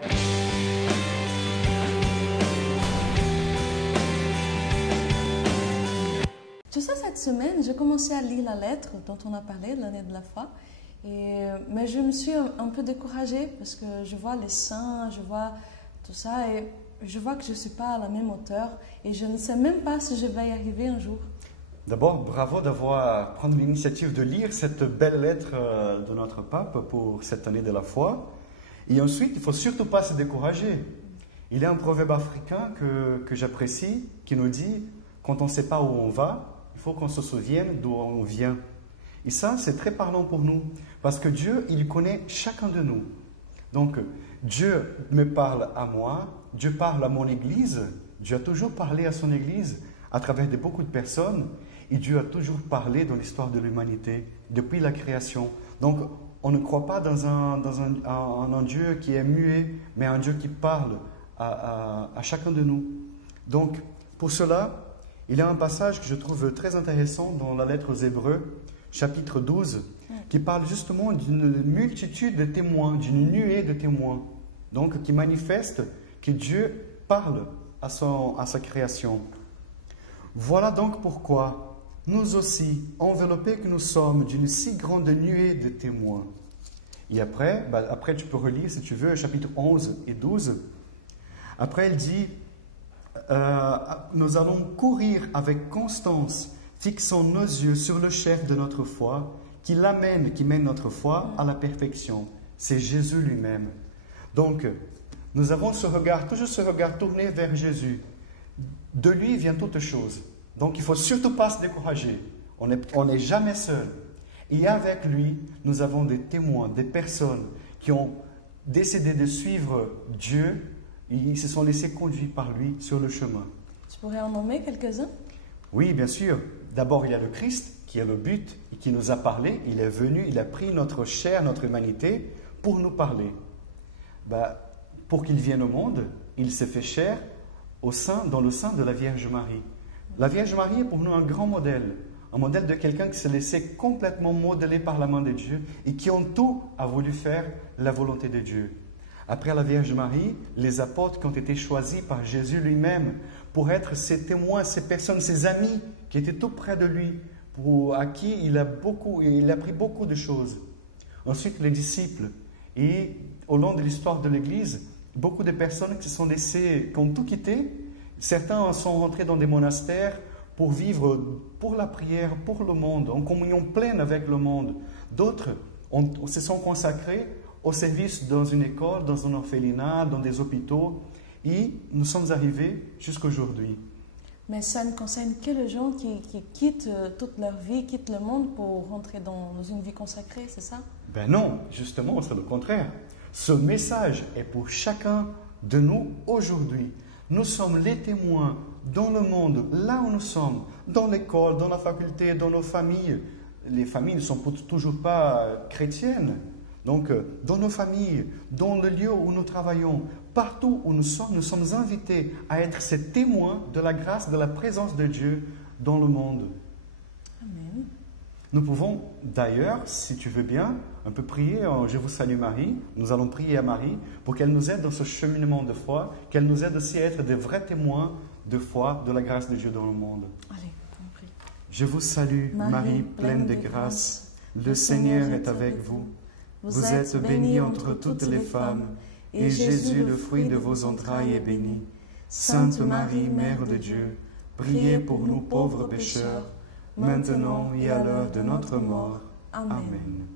Tu sais, cette semaine, j'ai commencé à lire la lettre dont on a parlé, l'année de la foi. Mais je me suis un peu découragée parce que je vois les saints, je vois tout ça et je vois que je ne suis pas à la même hauteur et je ne sais même pas si je vais y arriver un jour. D'abord, bravo d'avoir pris l'initiative de lire cette belle lettre de notre pape pour cette année de la foi. Et ensuite, il ne faut surtout pas se décourager. Il y a un proverbe africain que j'apprécie qui nous dit « Quand on ne sait pas où on va, il faut qu'on se souvienne d'où on vient ». Et ça, c'est très parlant pour nous, parce que Dieu, il connaît chacun de nous. Donc, Dieu me parle à moi, Dieu parle à mon Église, Dieu a toujours parlé à son Église à travers beaucoup de personnes, et Dieu a toujours parlé dans l'histoire de l'humanité, depuis la création. Donc, on ne croit pas dans un Dieu qui est muet, mais un Dieu qui parle à chacun de nous. Donc, pour cela, il y a un passage que je trouve très intéressant dans la lettre aux Hébreux, chapitre 12, qui parle justement d'une multitude de témoins, d'une nuée de témoins, donc qui manifeste que Dieu parle à sa création. Voilà donc pourquoi nous aussi, enveloppés que nous sommes d'une si grande nuée de témoins. Et après tu peux relire si tu veux, chapitre 11 et 12. Après, il dit, nous allons courir avec constance, fixons nos yeux sur le chef de notre foi, qui mène notre foi à la perfection. C'est Jésus lui-même. Donc, nous avons toujours ce regard tourné vers Jésus. De lui vient toute chose. Donc, il ne faut surtout pas se décourager. On n'est jamais seul. Et avec lui, nous avons des témoins, des personnes qui ont décidé de suivre Dieu et ils se sont laissés conduire par lui sur le chemin. Tu pourrais en nommer quelques-uns? Oui, bien sûr. D'abord, il y a le Christ qui est le but et qui nous a parlé. Il est venu, il a pris notre chair, notre humanité pour nous parler. Pour qu'il vienne au monde, il s'est fait chair dans le sein de la Vierge Marie. La Vierge Marie est pour nous un grand modèle de quelqu'un qui s'est laissé complètement modeler par la main de Dieu et qui en tout a voulu faire la volonté de Dieu. Après la Vierge Marie, les apôtres qui ont été choisis par Jésus lui-même pour être ses témoins, ses personnes, ses amis qui étaient tout près de lui, à qui il a appris beaucoup de choses. Ensuite, les disciples. Et au long de l'histoire de l'Église, beaucoup de personnes qui ont tout quitté. Certains sont rentrés dans des monastères pour vivre pour la prière, pour le monde, en communion pleine avec le monde. D'autres se sont consacrés au service dans une école, dans un orphelinat, dans des hôpitaux. Et nous sommes arrivés jusqu'à aujourd'hui. Mais ça ne concerne que les gens qui quittent toute leur vie, quittent le monde pour rentrer dans une vie consacrée, c'est ça? Non, justement, c'est le contraire. Ce message est pour chacun de nous aujourd'hui. Nous sommes les témoins dans le monde, là où nous sommes, dans l'école, dans la faculté, dans nos familles. Les familles ne sont toujours pas chrétiennes. Donc, dans nos familles, dans le lieu où nous travaillons, partout où nous sommes invités à être ces témoins de la grâce, de la présence de Dieu dans le monde. Amen. Nous pouvons d'ailleurs, si tu veux bien, un peu prier en Je vous salue Marie. Nous allons prier à Marie pour qu'elle nous aide dans ce cheminement de foi, qu'elle nous aide aussi à être des vrais témoins de foi, de la grâce de Dieu dans le monde. Allez, on prie. Je vous salue Marie, pleine de grâce. Le Seigneur est avec vous. Vous êtes bénie entre toutes les femmes, et Jésus, le fruit de vos entrailles, est béni. Sainte Marie, Mère de Dieu, priez pour nous pauvres pécheurs, maintenant et à l'heure de notre mort. Amen.